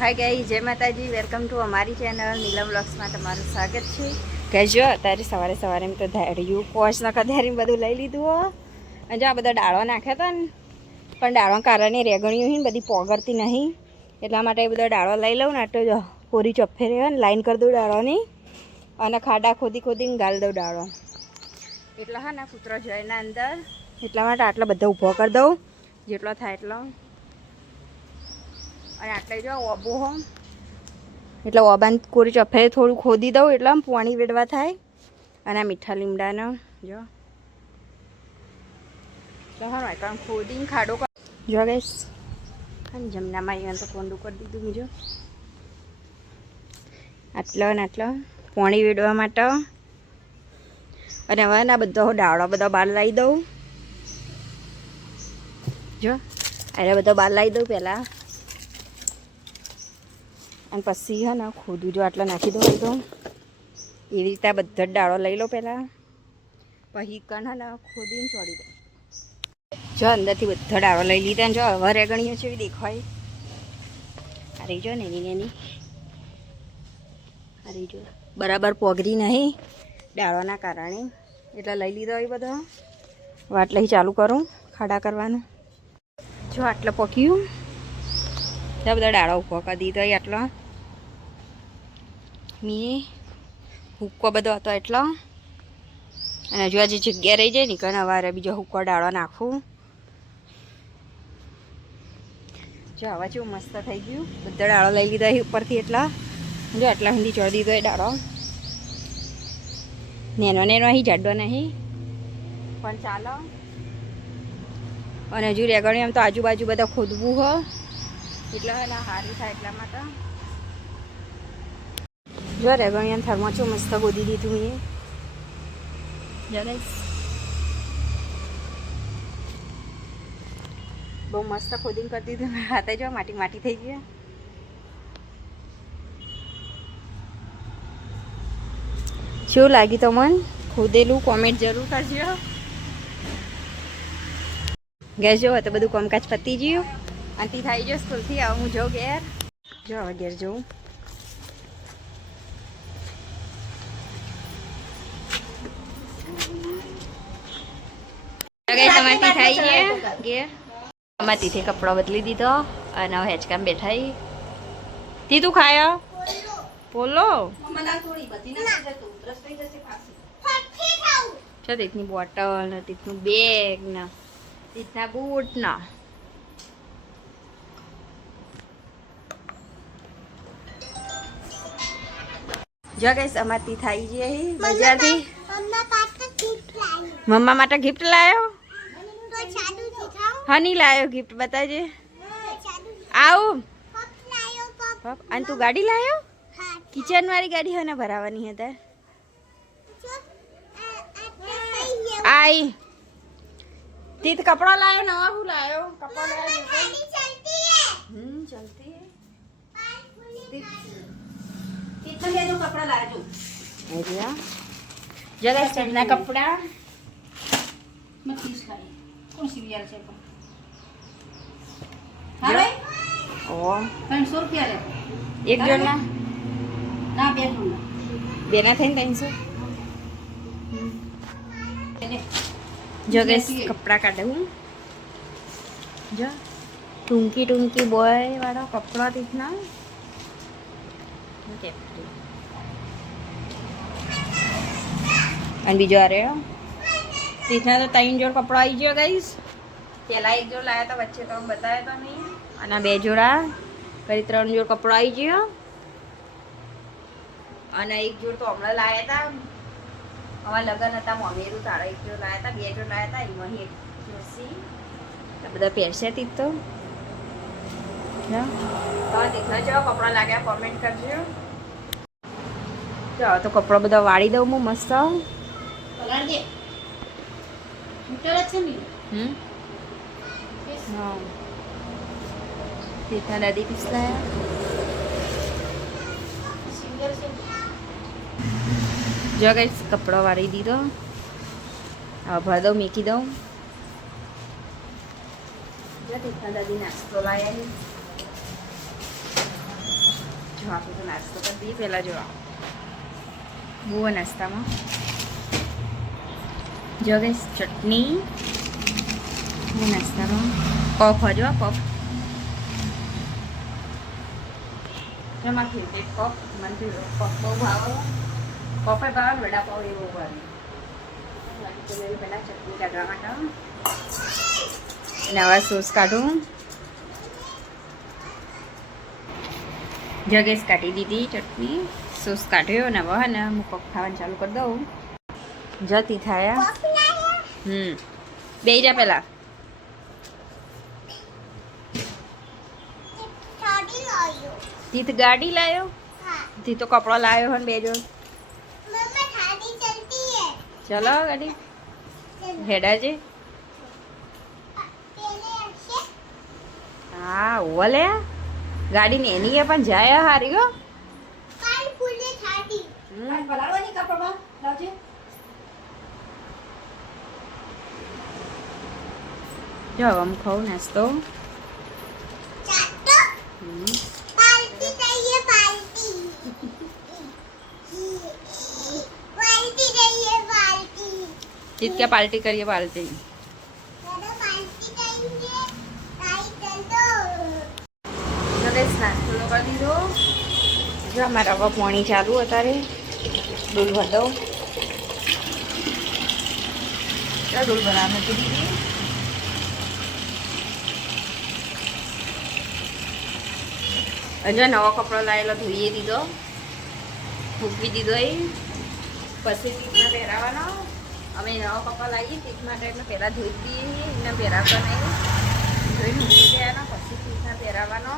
હાય ગાઈ, જય માતાજી. વેલકમ ટુ અમારી ચેનલ નીલમ વ્લોગ્સમાં તમારું સ્વાગત છે. કહેજો અત્યારે સવારે સવારે એમ તો ધાર્યું પોચ નખા ધારીને બધું લઈ લીધું હો. અને જો આ બધા ડાળો નાખ્યા હતા ને, પણ ડાળોના કારણે રેગણીઓ ને બધી પોગરતી નહીં, એટલા માટે એ બધા ડાળો લઈ લઉં ને. આટલો જો કોરી ચોફે રહે ને લાઈન કરી દઉં ડાળોની, અને ખાડા ખોદીને ગાળ દઉં ડાળો. એટલા હા ને કૂતરો જોઈને અંદર, એટલા માટે આટલા બધા ઊભો કરી દઉં જેટલો થાય એટલો. અને આટલે જો ઓબો હો, એટલે ઓબાને કોરી ચોફે થોડું ખોદી દઉં એટલે આમ પાણી વેડવા થાય. અને આ મીઠા લીમડાનો જો હા કારણ ખોદીને ખાડો જો ગઈશ. અને જમનામાં અહીંયા તો કોંડું કરી દીધું બીજો આટલો ને આટલો પાણી વેડવા માટે. અને હવે ના બધો ડાળો બધો બહાર લાવી દઉં. જો અરે બધો બહાર લાવી દઉં પહેલાં, અને પછી હે ને ખોદું જો આટલા નાખી દઉં એકદમ એવી રીતે. બધા જ ડાળો લઈ લો પહેલાં, પછી કણ હે ને ખોદીને છોડી દઉં. જો અંદરથી બધા ડાળો લઈ લીધા. જો હવે રેગણીઓ છે એવી દેખાય. આ રહી જો નેની નેની, આ રહી જો બરાબર પોગરી નહીં ડાળોના કારણે, એટલે લઈ લીધો એ બધો. વાટ લઈ ચાલુ કરું ખાડા કરવાનું. જો આટલો પક્યું, ત્યાં બધા ડાળો ઊભો કરી દીધો આટલો. મેં હુક્કો બધો હતો એટલો. અને હજુ આ જે જગ્યા રહી જાય ને કારણ અવારે બીજો હુક્કો ડાળો નાખું. જો આવા જેવું મસ્ત થઈ ગયું. બધા ડાળો લઈ લીધા ઉપરથી એટલા. જો આટલા સુધી ચડી દીધો એ ડાળો. નેનો અહીં જાડો નહીં પણ ચાલો. અને હજુ રેગણી આમ તો આજુબાજુ બધા ખોદવું હો, એટલે ના સારું થાય એટલા માટે. જો રેગણી આમ થર્મોચો મસ્ત ખોદી દીધું મેં. જો ગાઈસ બહુ મસ્ત ખોદીને કરી દીધું. હાથે જો માટી માટી થઈ ગયા. શું લાગ્યું તો મન ખોદેલું? કોમેન્ટ જરૂર કરજો. ગેસ જો તો બધું કામકાજ પતી ગયું. આંટી થઈ ગયો સ્કૂલથી. આવું હું જાઉં ઘેર. જો હવે ઘેર જવું. અમારથી થઈ ગયા ઘેર. અમારથી કપડો બદલી દીધો અને હવે હેચકામ બેઠા. તીધું ખાયો પોલો છે. તીથની બોટલ ને તીથનું બેગ ને તીથના બૂટ ના. જો ગઈસ અમારથી થઈ ગઈ બજારથી. મમ્મા માટે ગિફ્ટ લાવ્યો. હની લાવ્યો ગિફ્ટ બતાજે. આવું અને તું ગાડી લાવ્યો? કિચન વાળી ગાડી હોય ને ભરાવાની હતા. આઈ તીત કપડા લાવ્યો નવા. હું લાવ્યો કપડા લાવ્યો. ચલતી कितना जो कपड़ा लाया तू? आइडिया जगह स्टैंडना कपड़ा मैं 30 लाई. कौन सी बियार से को? हां भाई ओ 300 रुपया ले. एक जोड़ ना ना બે જોડ બે ના થઈને 300. જો ગાઈસ કપડા કાઢે હું. જો ટૂંકી ટૂંકી બોય વાળો કપડા દીખના. અને બીજો આ રહ્યો તીથના તો 3 જોડ કપડા આવી ગયો ગાઈસ. પહેલા એક જોડ લાવ્યા હતા વચ્ચે તો બતાવ્યા તો નહીં. અને 2 જોડા કરી 3 જોડ કપડા આવી ગયો. અને એક જોડ તો હમણાં લાવ્યા હતા અમારા લગ્ન હતા મમ્મીનું તારા. એક જોડ લાવ્યા હતા, 2 જોડ લાવ્યા હતા. એમાં એક જોસી બધા પહેરશે તીથ તો. તીથના જેવા કપડા લાગ્યા કોમેન્ટ કરજો. ચાલો તો કપડા બધા વાળી દઉં હું મસ્ત. તીથના દાદી પીસલાયા. જો ગાઈસ કપડો વાળી દીધો. હવે ભર દઉં મૂકી દઉં. તીથના દાદી નાસ્તો લાયા. જો આપણે તો નાસ્તો કરી દઈએ પહેલાં. જો બહુ નાસ્તામાં જો ગઈશ ચટણી, બહુ નાસ્તામાં પફ. હજો પફ જો મારે ફેવરેટ પફ. મને પફ બહુ ભાવે. પફે ભાવે, વડાપાવ એ બહુ ભાવે. પહેલાં ચટણી કાઢવા માટે અને હવે સોસ કાઢું. જગેશ કાઢી દીધી ચટણી, સોસ કાઢ્યો ને હવે ને હું પફ ખાવાનું ચાલુ કરી દઉં. જતી થાય. બે જા પેલા તીત ગાડી લાયો. તી તો કપડો લાયો હન. બે જો ચલો ગાડી હેડા છે. હા ઓલે ગાડી ને એની પણ જાય હારી ગો. જો આમ ખાઉં નાસ્તો. જીત क्या पार्टी करिए पार्टी. નાસ્તો કરી દીધો. જો અમારા હવે પાણી ચાલુ. અત્યારે ડૂલ ભર દઉં. ડૂલ ભરવા મૂકી દીધી. હજુ નવો કપડો લાવેલો ધોઈએ દીધો, મૂકવી દીધો. એ પછી તીતમાં પહેરાવાનો. અમે નવો કપડો લાવીએ તીત માટે એટલે પહેલાં ધોઈ દઈએ. એને પહેરાવતો નહીં, ધોઈ મૂકી દેવાનો. પછી તીતમાં પહેરાવાનો.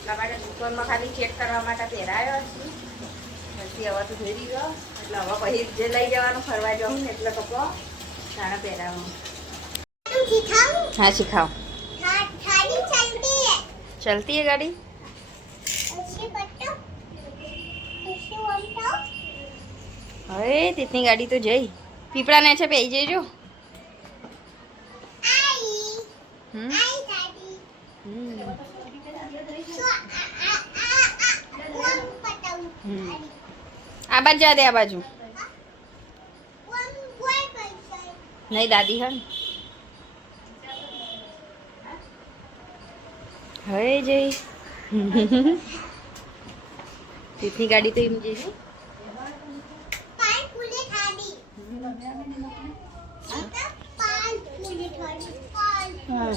એટલા માટે દુકાનમાં ખાલી ચેક કરવા માટે પહેરાયો છે. પછી હવે તો ધોઈ દીધો. એટલે હવે પછી જે લઈ જવાનું ફરવા જવું ને એટલે કપડો તાણે પહેરાવો. હા શીખાવ. ચલતી હે ગાડી. હવે તીતની ગાડી તો જઈ પીપળા ને છે. બે જઈજો. આ બાજુ જા દે. આ બાજુ નહીં દાદી હન. હવે જઈ તીતની ગાડી તો એમ જઈ. હા